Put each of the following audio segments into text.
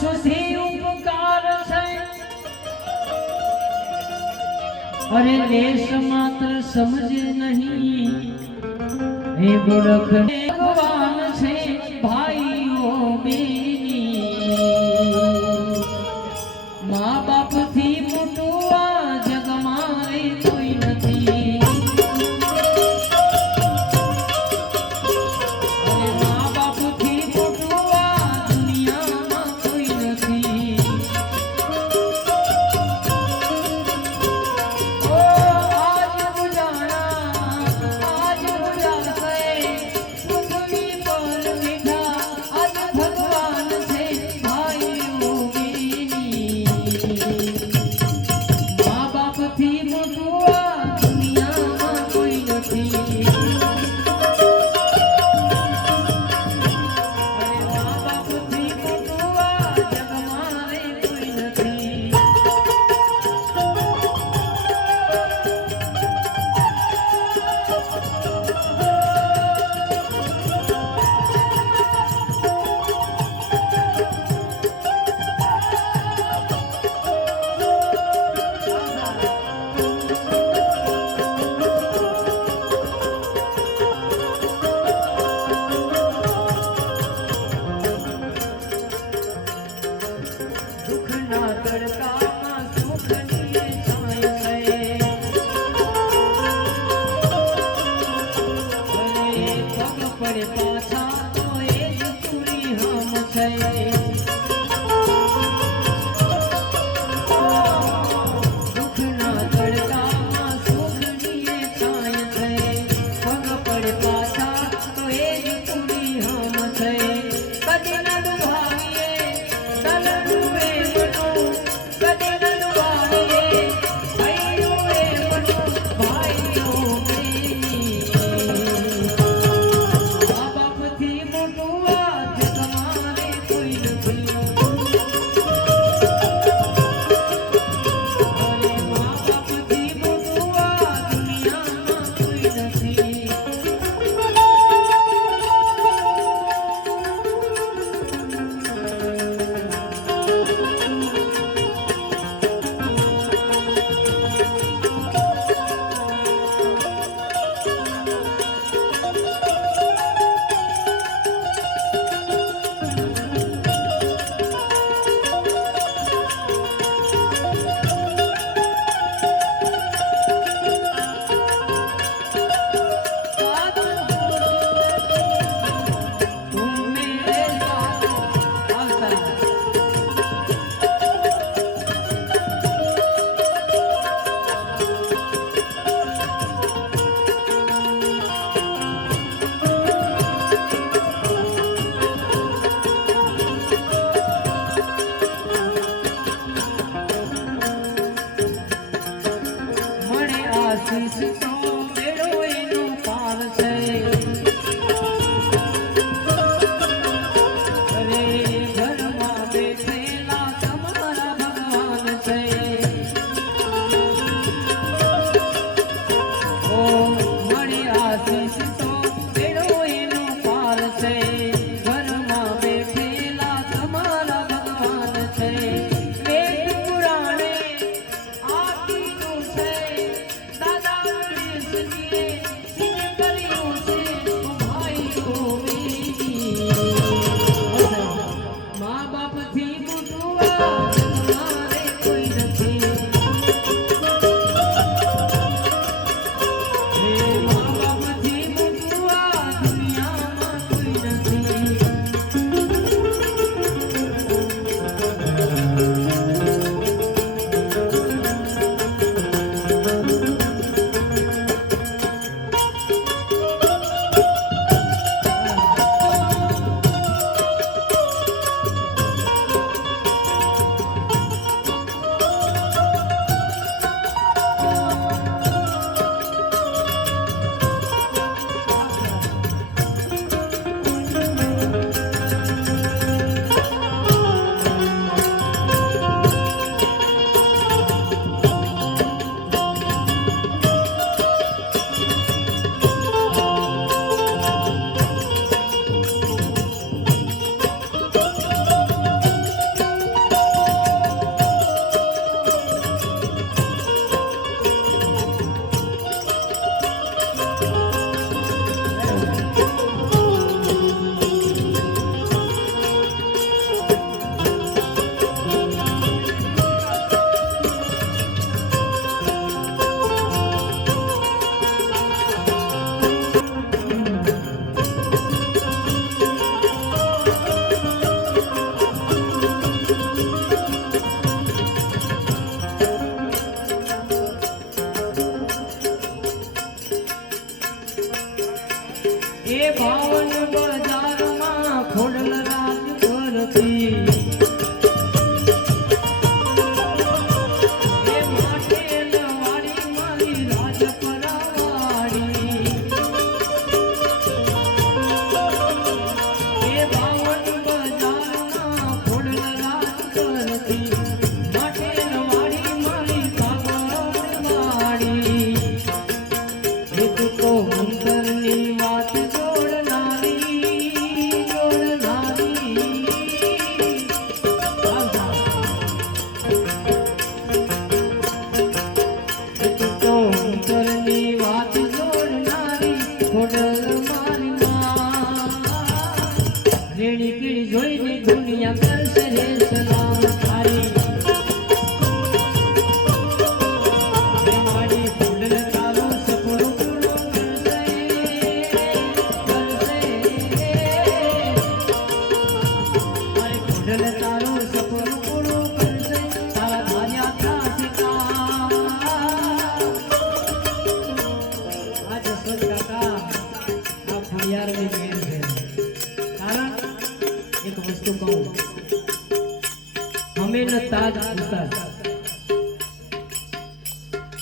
સુધી ઉપકાર છે અરે દેશ માત્ર સમજ નહીં હે મૂર્ખ ભગવાન છે ભાઈઓ બેની મા બાપ થી મોટું આ જગમાં કોઈ નથી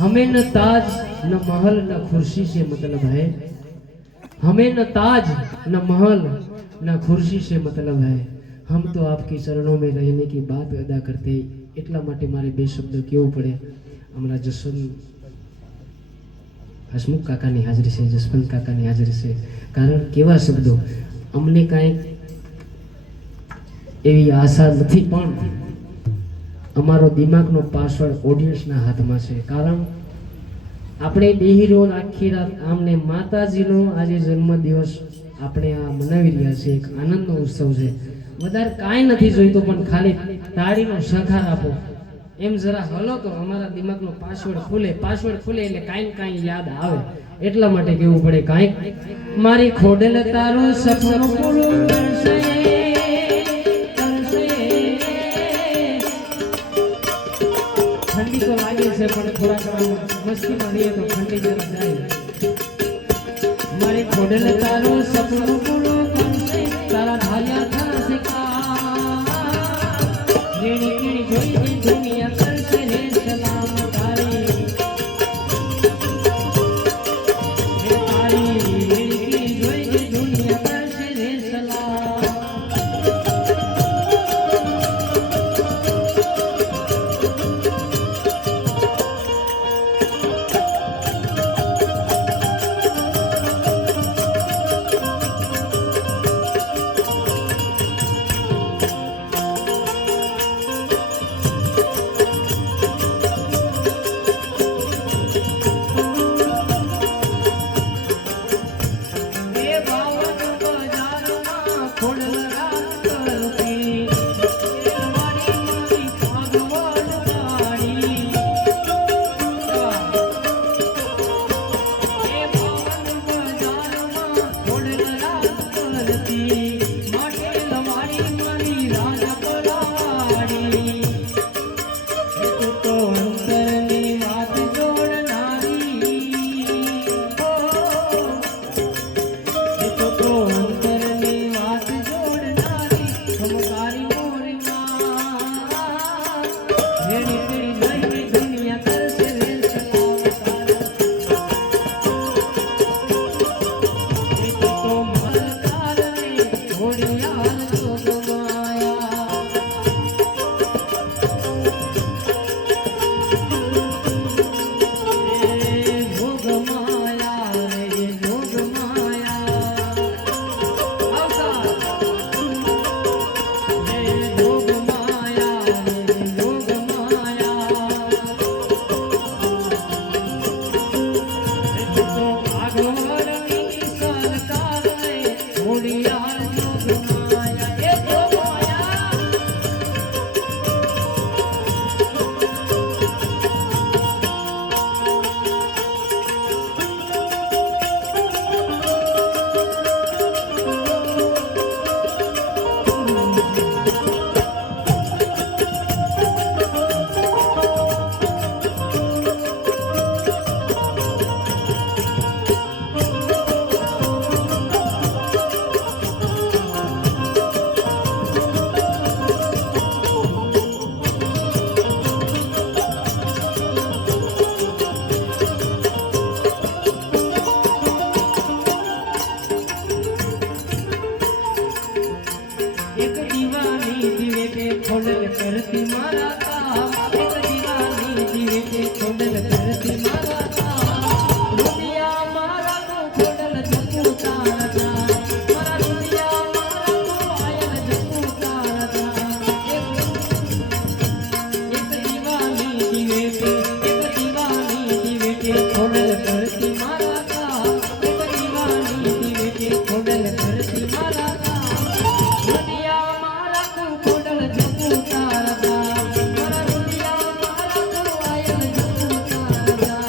हमें न ताज न महल न खुर्सी से मतलब है। हमें न ताज न महल न खुर्सी से मतलब है। हम तो आपकी चरणों में रहने की बात अदा करते એટલા માટે મારે બે શબ્દ કેવું પડે। હમણાં જસવંત હસમુખ કાકાની હાજરી છે, જસવંત કાકાની હાજરી છે, કારણ કેવા શબ્દો અમને કાંઈ એવી આશા નથી, પણ અમારો દિમાગનો પાસવર્ડ ઓડિયન્સના હાથમાં છે। કારણ આપણે બેહી રહ્યો આખી રાત આમને માતાજીનો આજે જન્મદિવસ આપણે આ મનાવી રહ્યા છે, એક આનંદનો ઉત્સવ છે। વધારે કાંઈ નથી જોઈતું, પણ ખાલી તાળીનો સહકાર આપો, એમ જરા હલો તો અમારા દિમાગનો પાસવર્ડ ખુલે એટલે કાંઈ ને કાંઈ યાદ આવે। એટલા માટે કહેવું પડે કાંઈક મારી ખોડલ તારું સપનું પૂરું કરશે। ઠંડી તો લાગે છે, પણ થોડા મસ્તીમાં રહીએ તો ઠંડી જરા જાય। મારી ખોડલ તારું સપનું પૂરું કરશે, તારા ધાર્યા થશે કામ। રેણી કેણી જોઈ દુનિયા કરશે રે સલામ તારી। રેણી કેણી જોઈ દુનિયા કરશે રે સલામ। ખોડલ કરતી મારા કામ એક દીવાની જીવે છે ખોડલ કરતી મારા કામ રૂપિયા મારા કો ખોડલ જપુ તારા મારા રૂપિયા મારા કો આયલ જપુ તારા એક દીવાની જીવે છે ખોડલ કરતી મારા કામ એક દીવાની જીવે છે ખોડલ કરતી મારા કામ રૂપિયા મારા કો ખોડલ જપુ તારા મારા રૂપિયા મારા કો આયલ જપુ તારા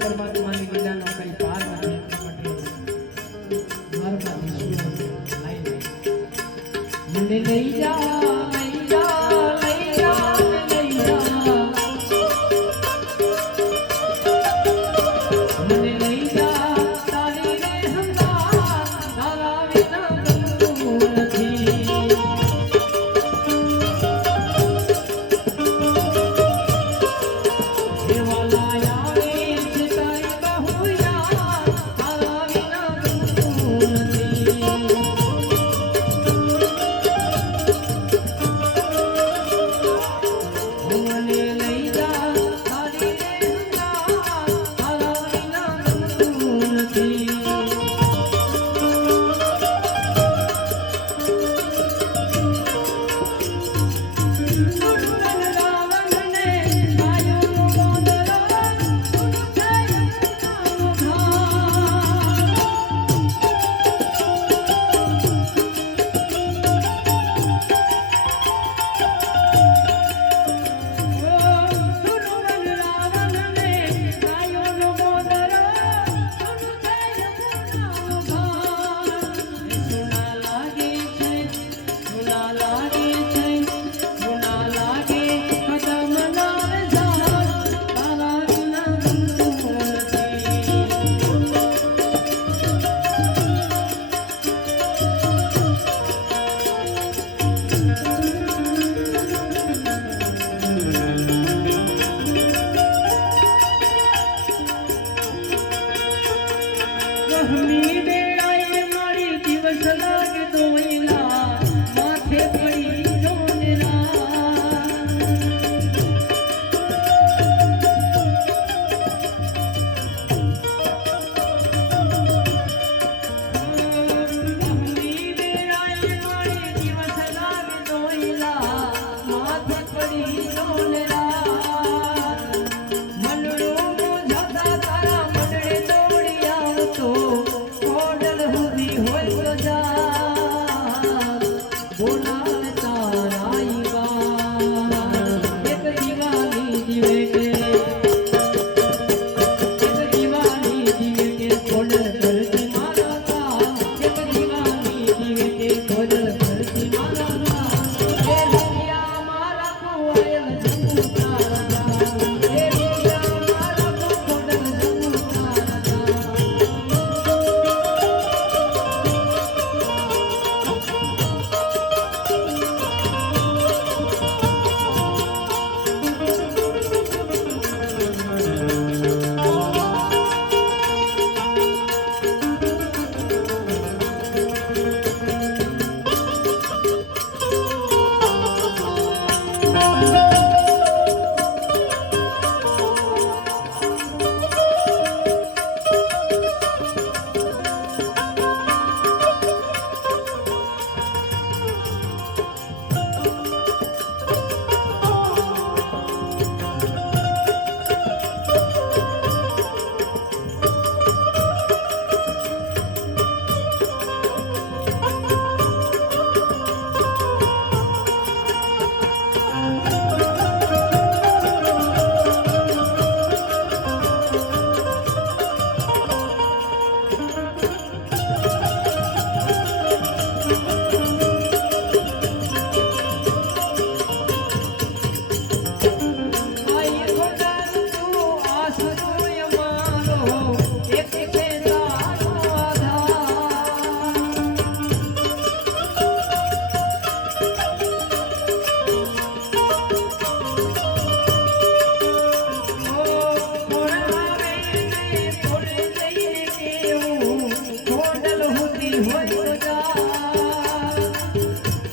પરમાત્માની લીલાનો કઈ પાર નથી દ્વારકાધીશ લાઈ મને લઈ જા લઈ જા લઈ જા લઈ જા મને લઈ જા તારી રે હંગા તારા વિના ગમતું નથી બોલા તારાઈ વાત એક દીવાની જીવે કે એક દીવાની જીવે કે ખોડલ કરતી મારા કા એક દીવાની જીવે કે ખોડલ કરતી મારા કા એ દુનિયા મારા કોયલ જંગુ તારા એ દુનિયા મારા ખોડલ જંગુ તારા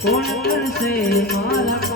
કોણ કરશે મારા